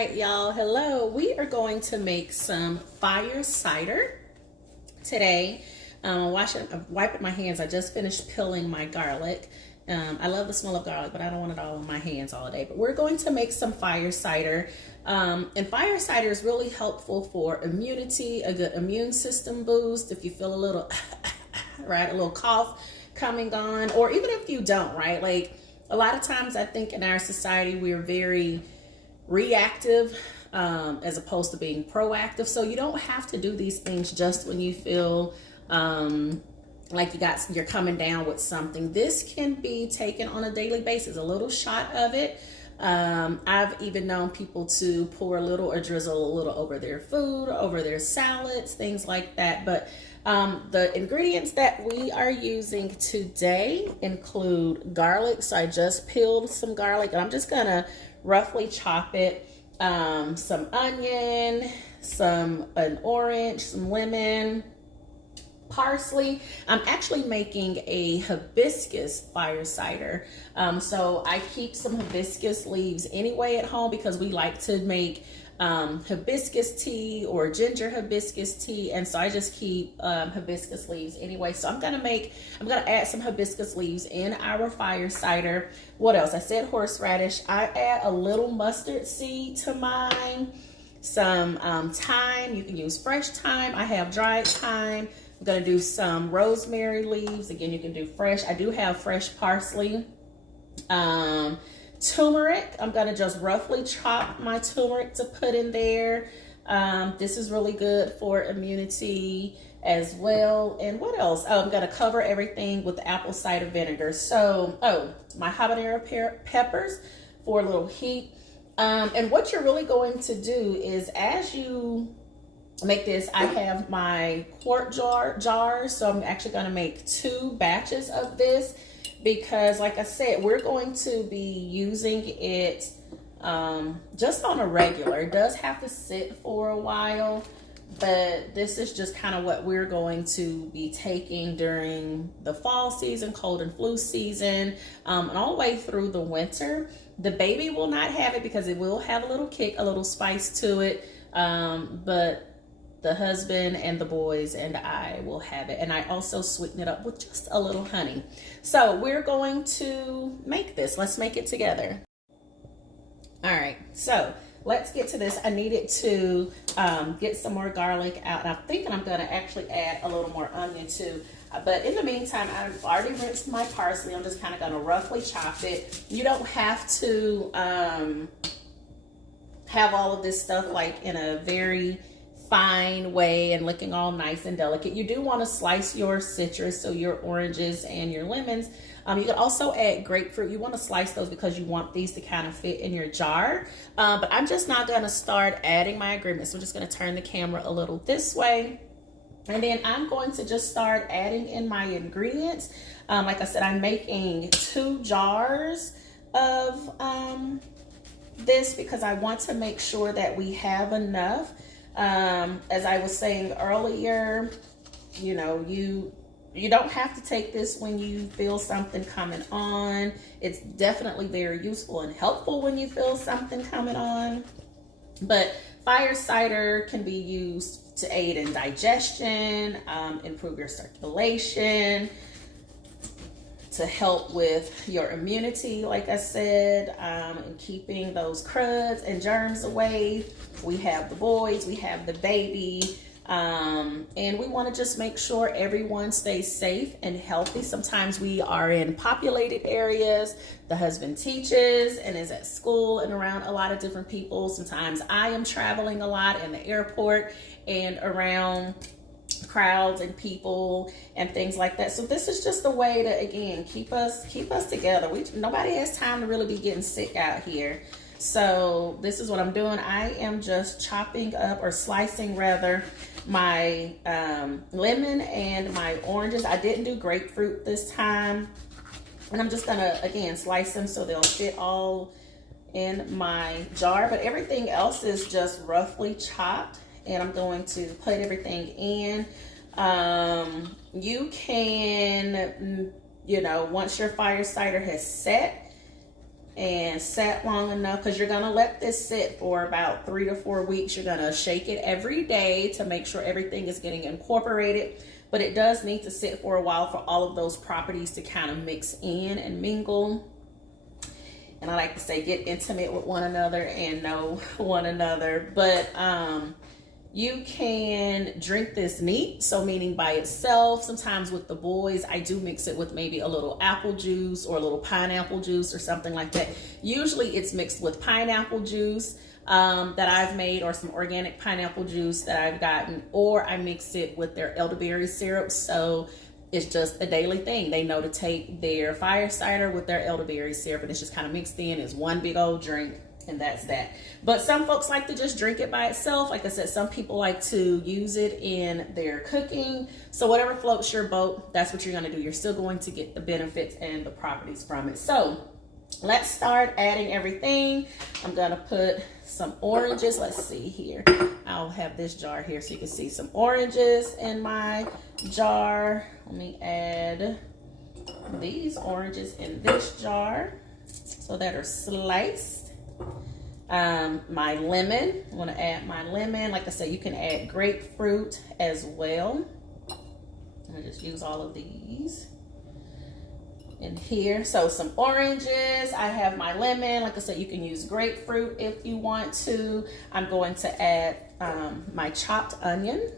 right, y'all. Hello. We are going to make some fire cider today. I'm wiping my hands. I just finished peeling my garlic. I love the smell of garlic, but I don't want it all in my hands all day. But we're going to make some fire cider. And fire cider is really helpful for immunity, a good immune system boost. If you feel a little, right, a little cough coming on, or even if you don't, right? Like a lot of times I think in our society, we're very reactive as opposed to being proactive. So you don't have to do these things just when you feel like you're coming down with something. This can be taken on a daily basis, a little shot of it. I've even known people to pour a little or drizzle a little over their food, over their salads, things like that. But the ingredients that we are using today include garlic. So I just peeled some garlic and I'm just gonna roughly chop it. Some onion, an orange, some lemon, parsley. I'm actually making a hibiscus fire cider. So I keep some hibiscus leaves anyway at home because we like to make hibiscus tea or ginger hibiscus tea, and so I just keep hibiscus leaves anyway. So I'm gonna add some hibiscus leaves in our fire cider. What else? I said horseradish. I add a little mustard seed to mine, some thyme. You can use fresh thyme. I have dried thyme. I'm gonna do some rosemary leaves. Again, you can do fresh. I do have fresh parsley. Turmeric. I'm gonna just roughly chop my turmeric to put in there. This is really good for immunity as well. And what else? Oh, I'm gonna cover everything with apple cider vinegar. So, my habanero peppers for a little heat. And what you're really going to do is, as you make this, I have my quart jars. So I'm actually gonna make 2 batches of this, because like I said, we're going to be using it just on a regular. It does have to sit for a while, but this is just kind of what we're going to be taking during the fall season, cold and flu season, and all the way through the winter. The baby will not have it because it will have a little kick, a little spice to it, but the husband and the boys and I will have it. And I also sweeten it up with just a little honey. So we're going to make this. Let's make it together. All right, so let's get to this. I needed to get some more garlic out. And I'm thinking I'm gonna actually add a little more onion too. But in the meantime, I've already rinsed my parsley. I'm just kind of gonna roughly chop it. You don't have to have all of this stuff like in a very fine way and looking all nice and delicate. You do want to slice your citrus, so your oranges and your lemons. You can also add grapefruit. You want to slice those because you want these to kind of fit in your jar. But I'm just not going to start adding my ingredients. So I'm just going to turn the camera a little this way. And then I'm going to just start adding in my ingredients. Like I said, I'm making 2 jars of this because I want to make sure that we have enough. As I was saying earlier, you know, you don't have to take this when you feel something coming on. It's definitely very useful and helpful when you feel something coming on. But fire cider can be used to aid in digestion, improve your circulation, to help with your immunity, like I said, and keeping those cruds and germs away. We have the boys, we have the baby, and we want to just make sure everyone stays safe and healthy. Sometimes we are in populated areas. The husband teaches and is at school and around a lot of different people. Sometimes I am traveling a lot in the airport and around crowds and people and things like that. So this is just a way to, again, keep us together. Nobody has time to really be getting sick out here. So this is what I'm doing. I am just chopping up, or slicing rather, my lemon and my oranges. I didn't do grapefruit this time. And I'm just gonna, again, slice them so they'll fit all in my jar. But everything else is just roughly chopped. And I'm going to put everything in. You can, you know, once your fire cider has set and sat long enough, because you're gonna let this sit for about 3 to 4 weeks. You're gonna shake it every day to make sure everything is getting incorporated, but it does need to sit for a while for all of those properties to kind of mix in and mingle. And I like to say, get intimate with one another and know one another. But you can drink this neat, so meaning by itself. Sometimes with the boys, I do mix it with maybe a little apple juice or a little pineapple juice or something like that. Usually it's mixed with pineapple juice that I've made, or some organic pineapple juice that I've gotten, or I mix it with their elderberry syrup. So it's just a daily thing. They know to take their fire cider with their elderberry syrup, and it's just kind of mixed in as one big old drink. And that's that. But some folks like to just drink it by itself. Like I said, some people like to use it in their cooking. So whatever floats your boat, that's what you're going to do. You're still going to get the benefits and the properties from it. So let's start adding everything. I'm going to put some oranges. Let's see here. I'll have this jar here so you can see some oranges in my jar. Let me add these oranges in this jar so that are sliced. My lemon, I want to add my lemon. Like I said, you can add grapefruit as well. I'm gonna just use all of these in here. So some oranges, I have my lemon. Like I said, you can use grapefruit if you want to. I'm going to add my chopped onion.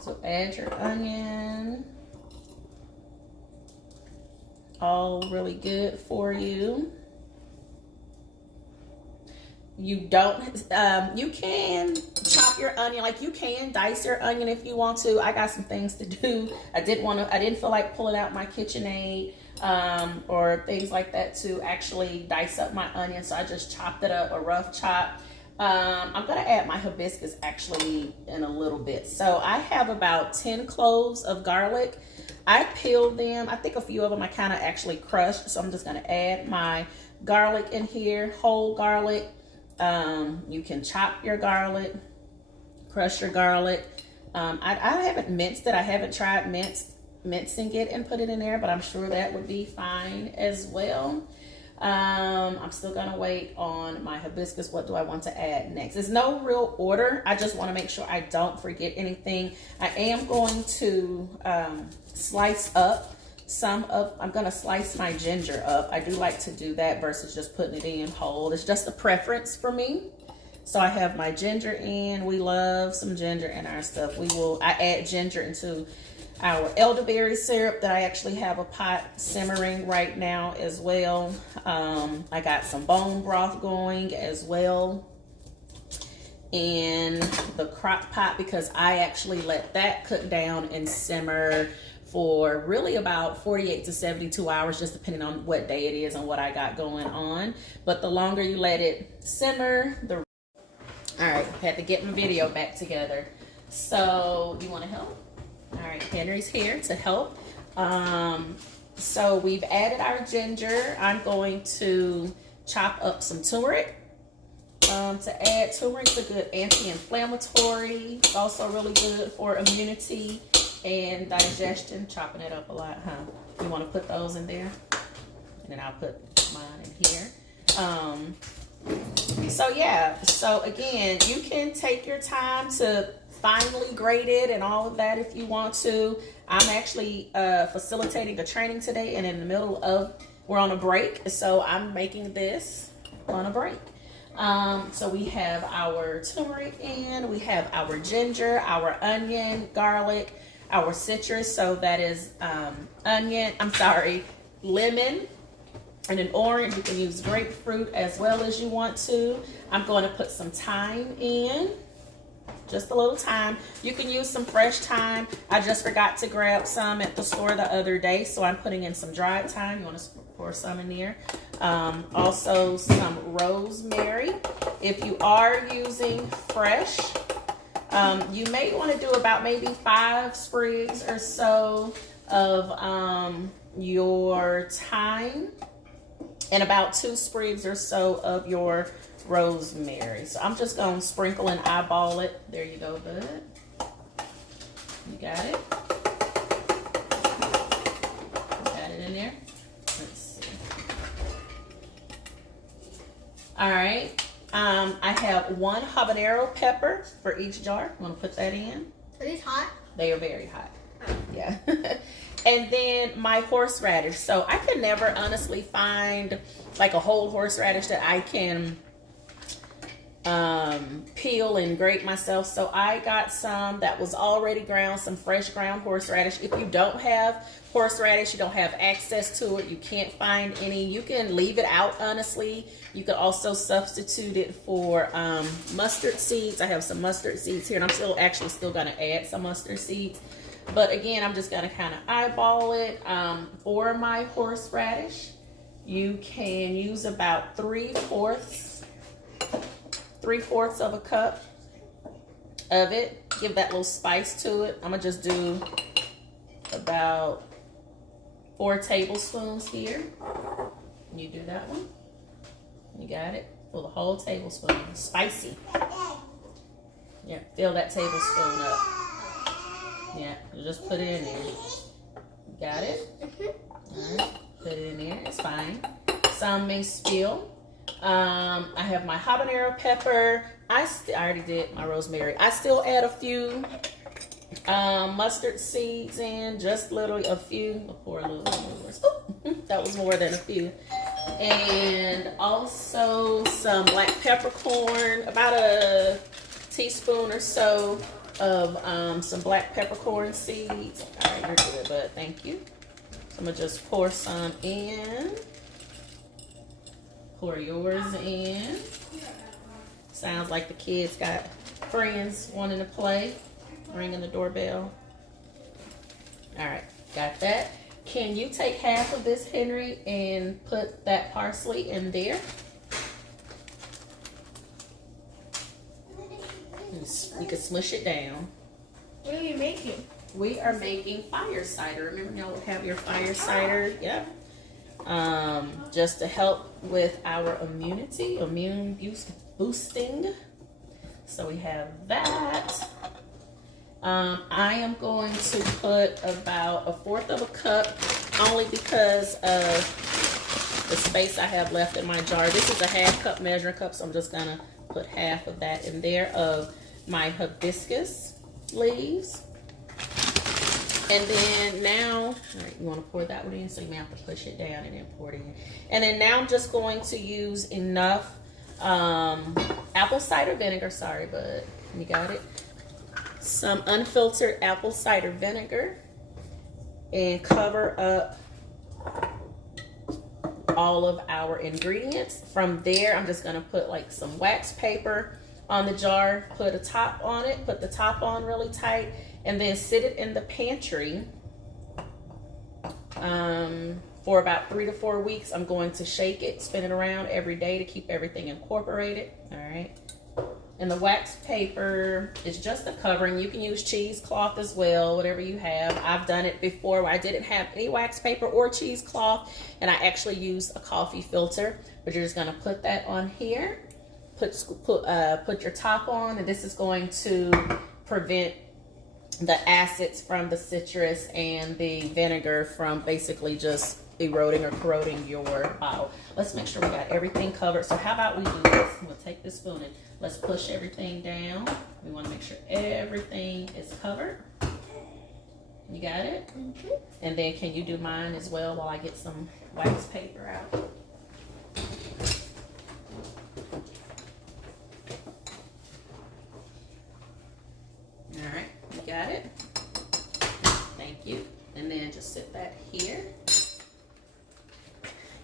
So add your onion. All really good for you. You don't, you can chop your onion, like you can dice your onion if you want to. I got some things to do. I didn't feel like pulling out my KitchenAid or things like that to actually dice up my onion. So I just chopped it up, a rough chop. I'm gonna add my hibiscus actually in a little bit. So I have about 10 cloves of garlic. I peeled them. I think a few of them I kind of actually crushed. So I'm just gonna add my garlic in here, whole garlic. You can chop your garlic, crush your garlic. I haven't minced it. I haven't tried mincing it and put it in there, but I'm sure that would be fine as well. I'm still gonna wait on my hibiscus. What do I want to add next? There's no real order. I just want to make sure I don't forget anything. I am going to slice up I'm gonna slice my ginger up. I do like to do that versus just putting it in whole. It's just a preference for me. So I have my ginger in. We love some ginger in our stuff. I add ginger into our elderberry syrup that I actually have a pot simmering right now as well. I got some bone broth going as well in the crock pot, because I actually let that cook down and simmer for really about 48 to 72 hours, just depending on what day it is and what I got going on. But the longer you let it simmer, all right, had to get my video back together. So you want to help? All right, Henry's here to help. So we've added our ginger. I'm going to chop up some turmeric. To add turmeric's a good anti-inflammatory. It's also really good for immunity and digestion. Chopping it up a lot, huh? You want to put those in there, and then I'll put mine in here. So yeah, so again, you can take your time to finely grate it and all of that if you want to. I'm actually facilitating a training today, and in the middle of, we're on a break, so I'm making this on a break. So we have our turmeric in, we have our ginger, our onion, garlic, our citrus. So that is lemon, and an orange. You can use grapefruit as well as you want to. I'm going to put some thyme in, just a little thyme. You can use some fresh thyme. I just forgot to grab some at the store the other day, so I'm putting in some dried thyme. You want to pour some in there. Also some rosemary. If you are using fresh, you may want to do about maybe 5 sprigs or so of your thyme and about 2 sprigs or so of your rosemary. So I'm just going to sprinkle and eyeball it. There you go, bud. You got it? Got it in there? Let's see. All right. I have 1 habanero pepper for each jar. I'm gonna put that in. Are these hot? They are very hot. Yeah. And then my horseradish. So I could never honestly find like a whole horseradish that I can peel and grate myself. So I got some that was already ground, some fresh ground horseradish. If you don't have horseradish, you don't have access to it, you can't find any, you can leave it out honestly. You could also substitute it for mustard seeds. I have some mustard seeds here, and I'm still gonna add some mustard seeds. But again, I'm just gonna kind of eyeball it. For my horseradish, you can use about 3/4 of a cup of it. Give that little spice to it. I'm gonna just do about 4 tablespoons here. You do that one. You got it. Fill the whole tablespoon. Spicy. Yeah, fill that tablespoon up. Yeah, you just put it in there. You got it? All right, put it in there. It's fine. Some may spill. I have my habanero pepper. I already did my rosemary. I still add a few mustard seeds in, just literally a few. I'll pour a little more. Ooh, that was more than a few. And also some black peppercorn, about a teaspoon or so of some black peppercorn seeds. All right, you're good, bud. Thank you. So I'm gonna just pour some in. Pour yours in. Sounds like the kids got friends wanting to play. Ringing the doorbell. All right, got that. Can you take half of this, Henry, and put that parsley in there? You can smush it down. What are you making? We are making fire cider. Remember, y'all have your fire cider. Yep. Just to help with our immunity, immune boosting. So we have that. I am going to put about 1/4 of a cup, only because of the space I have left in my jar. This is a 1/2 cup measuring cup, so I'm just gonna put half of that in there of my hibiscus leaves. And then now, all right, you want to pour that one in, so you may have to push it down and then pour it in. And then now I'm just going to use enough apple cider vinegar. Sorry, bud, you got it. Some unfiltered apple cider vinegar, and cover up all of our ingredients. From there, I'm just gonna put like some wax paper on the jar, put a top on it, put the top on really tight, and then sit it in the pantry for about 3 to 4 weeks. I'm going to shake it, spin it around every day to keep everything incorporated. All right. And the wax paper is just a covering. You can use cheesecloth as well, whatever you have. I've done it before where I didn't have any wax paper or cheesecloth, and I actually used a coffee filter. But you're just gonna put that on here. Put your top on, and this is going to prevent the acids from the citrus and the vinegar from basically just eroding or corroding your bottle. Let's make sure we got everything covered. So how about we do this? We'll take this spoon and let's push everything down. We want to make sure everything is covered. You got it? Mm-hmm. And then can you do mine as well while I get some wax paper out? All right, you got it? Thank you. And then just sit that here.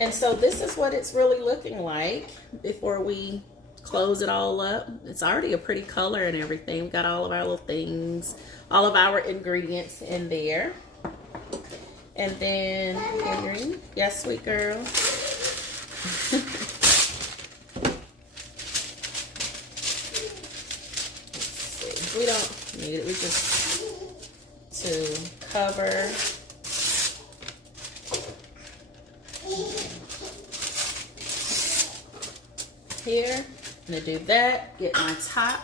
And so this is what it's really looking like before we close it all up. It's already a pretty color and everything. We got all of our little things, all of our ingredients in there. And then, Henry, yes, sweet girl. Let's see. We don't need it. We just to cover. Here, I'm gonna do that, get my top,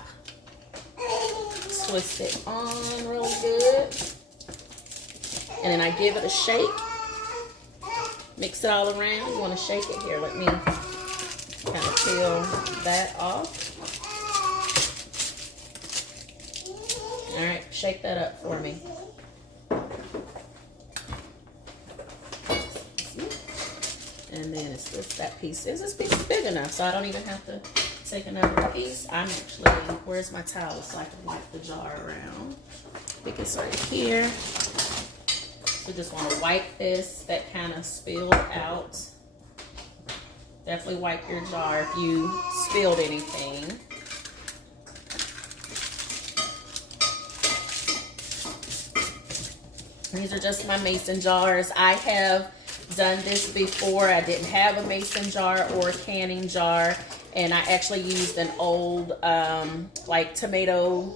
twist it on really good, and then I give it a shake, mix it all around. You wanna shake it here, let me kind of peel that off. All right, shake that up for me. And then it's just that piece. This piece is big enough, so I don't even have to take another piece. I'm actually, where's my towel so I can wipe the jar around? I think it's right here. So just want to wipe this that kind of spilled out. Definitely wipe your jar if you spilled anything. These are just my mason jars. I have done this before. I didn't have a mason jar or a canning jar, and I actually used an old like tomato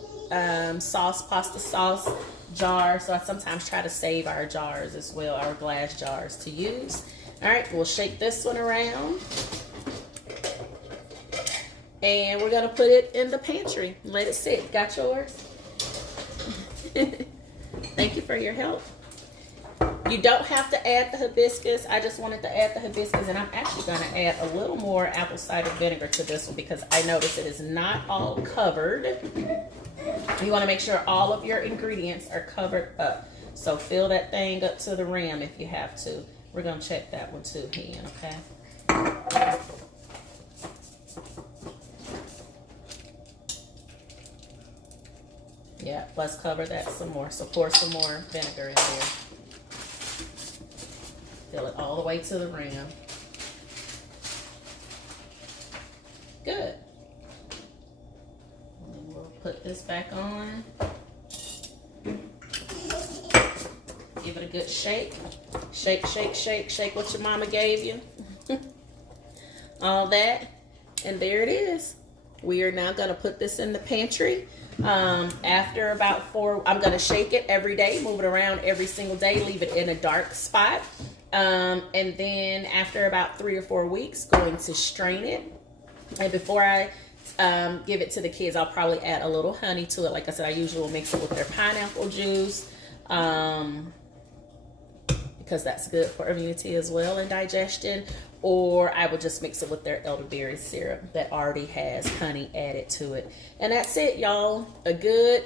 sauce, pasta sauce jar. So I sometimes try to save our jars as well, our glass jars to use. All right, we'll shake this one around, and we're gonna put it in the pantry. Let it sit. Got yours? Thank you for your help. You don't have to add the hibiscus. I just wanted to add the hibiscus, and I'm actually going to add a little more apple cider vinegar to this one because I noticed it is not all covered. You want to make sure all of your ingredients are covered up. So fill that thing up to the rim if you have to. We're going to check that one too, Hen, okay? Yeah, let's cover that some more. So pour some more vinegar in there. Fill it all the way to the rim. Good. And then we'll put this back on. Give it a good shake. Shake, shake, shake, shake what your mama gave you. All that. And there it is. We are now going to put this in the pantry. After about 4, I'm going to shake it every day, move it around every single day, leave it in a dark spot. And then after about 3 or 4 weeks, going to strain it. And before I give it to the kids, I'll probably add a little honey to it. Like I said, I usually will mix it with their pineapple juice because that's good for immunity as well and digestion. Or I will just mix it with their elderberry syrup that already has honey added to it. And that's it, y'all. A good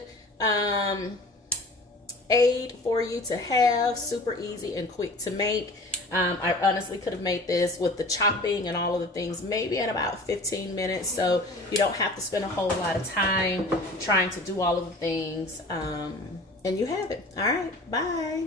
aid for you to have, super easy and quick to make. I honestly could have made this with the chopping and all of the things maybe in about 15 minutes, so you don't have to spend a whole lot of time trying to do all of the things, and you have it. All right, bye.